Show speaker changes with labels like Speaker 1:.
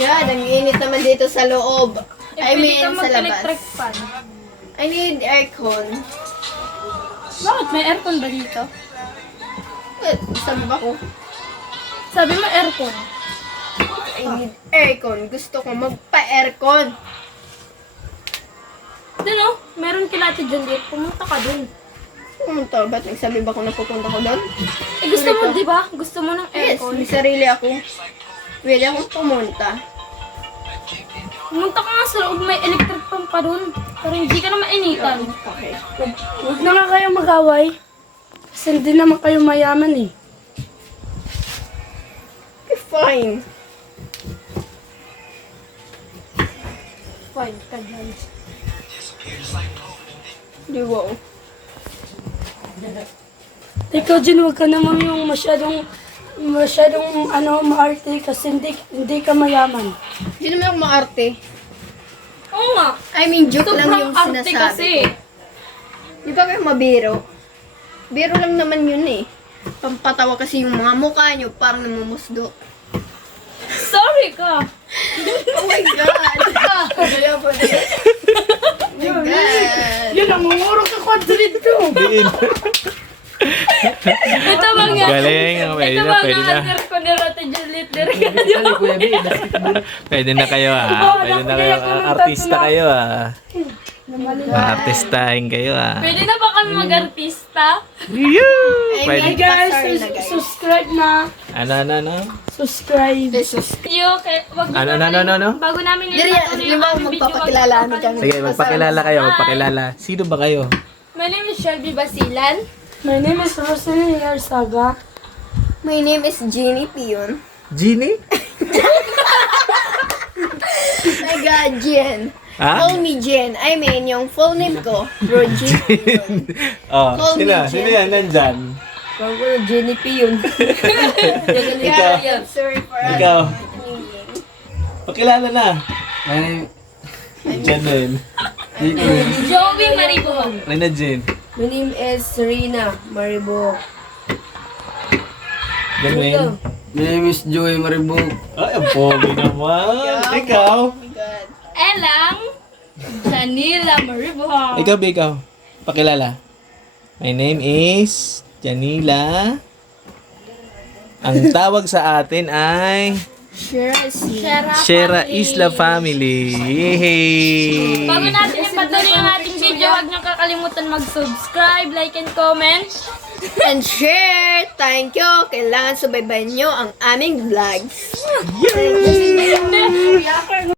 Speaker 1: God, ang init naman dito sa loob. I mean, sa
Speaker 2: mag-electric
Speaker 1: labas.
Speaker 2: fan.
Speaker 1: I need aircon.
Speaker 2: Bakit? May aircon ba dito?
Speaker 1: Sabi ba ko?
Speaker 2: Sabi mo aircon.
Speaker 1: I need aircon. Gusto ko magpa-aircon.
Speaker 2: Dun oh, meron kilati dyan dito. Pumunta ka dun.
Speaker 1: Pumunta, ba't nagsabi ba ko na pupunta ko doon?
Speaker 2: Eh gusto mo, di ba? Gusto mo ng
Speaker 1: Yes,
Speaker 2: aircon.
Speaker 1: may sarili ako. Pwede akong pumunta.
Speaker 2: Pumunta ka nga sa loob, may electric fan pa dun. Pero hindi ka na mainitan.
Speaker 1: Okay.
Speaker 3: Huwag na nga kayo mag-away. Kasi hindi naman kayo mayaman eh.
Speaker 1: Okay, fine.
Speaker 2: Fine, ka dyan.
Speaker 1: Di wow.
Speaker 3: Ikaw, Jin, huwag ka naman yung masyadong maarte kasi hindi ka mayaman.
Speaker 1: Hindi naman ako maarte.
Speaker 2: Oo nga.
Speaker 1: I mean, joke lang
Speaker 2: Sobrang
Speaker 1: yung
Speaker 2: arte
Speaker 1: sinasabi
Speaker 2: kasi.
Speaker 1: ko. Di ba kayo mabiro? Biro lang naman yun eh. Pampatawa kasi yung mga mukha nyo parang namumusdo.
Speaker 2: Sorry ka.
Speaker 1: Oh my God! Kaya pa din. Oh my God!
Speaker 3: Yun, nangungurok ako dito.
Speaker 2: Ito mga...
Speaker 4: Galing. Pwede
Speaker 2: Ito
Speaker 4: na,
Speaker 2: mga
Speaker 4: pwede na.
Speaker 2: answer ko ni Rata Juliet.
Speaker 4: Pwede na kayo Pwede na kayo. Artista kayo Artistahin kayo
Speaker 2: Pwede na ba kami mag-artista?
Speaker 4: Pwede.
Speaker 3: Hey guys, subscribe na.
Speaker 4: Ano?
Speaker 3: Subscribe.
Speaker 2: Wag mo
Speaker 4: Ano?
Speaker 2: naman- Bago namin
Speaker 1: Diri,
Speaker 2: ipatuloy
Speaker 1: di
Speaker 2: yung
Speaker 1: ba
Speaker 2: aming video,
Speaker 1: magpapakilala
Speaker 2: wag
Speaker 1: ano
Speaker 2: mo
Speaker 1: dyan?
Speaker 4: Sige, magpakilala kayo. Magpakilala. Sino ba kayo?
Speaker 2: My name is Shelby Basilan.
Speaker 3: My name is Rosalie Yarsaga.
Speaker 1: My name is Jenny Pion.
Speaker 4: Genie?
Speaker 1: My God, Jen.
Speaker 4: Ha?
Speaker 1: Call me Jen. I mean, yung full name ko, Rogie Pion.
Speaker 4: Oh,
Speaker 1: Call me
Speaker 4: sino?
Speaker 1: Jen.
Speaker 4: Sino yan? Nandyan?
Speaker 1: Call ko Jenny Pion.
Speaker 4: Ikaw.
Speaker 1: Sorry for
Speaker 4: Ikaw.
Speaker 1: name.
Speaker 4: Pakilala na. Jen din.
Speaker 2: Joey Maribog.
Speaker 4: Rina Jen.
Speaker 3: My name is Serena Maribo.
Speaker 4: Ganun.
Speaker 5: My name is Joey Maribog.
Speaker 4: Ay, ang pogi naman. Ikaw?
Speaker 1: Oh my God.
Speaker 2: Elang Janila Maribog.
Speaker 4: Ikaw ba ikaw? Pakilala. My name is Janila. Ang tawag sa atin ay Shera Isla Family. Yay!
Speaker 2: Bago natin ipatuloy ang ating video, huwag niyong kakalimutan mag-subscribe, like, and comment.
Speaker 1: And share! Thank you! Kailangan subaybayan nyo ang aming vlogs.
Speaker 4: Yay!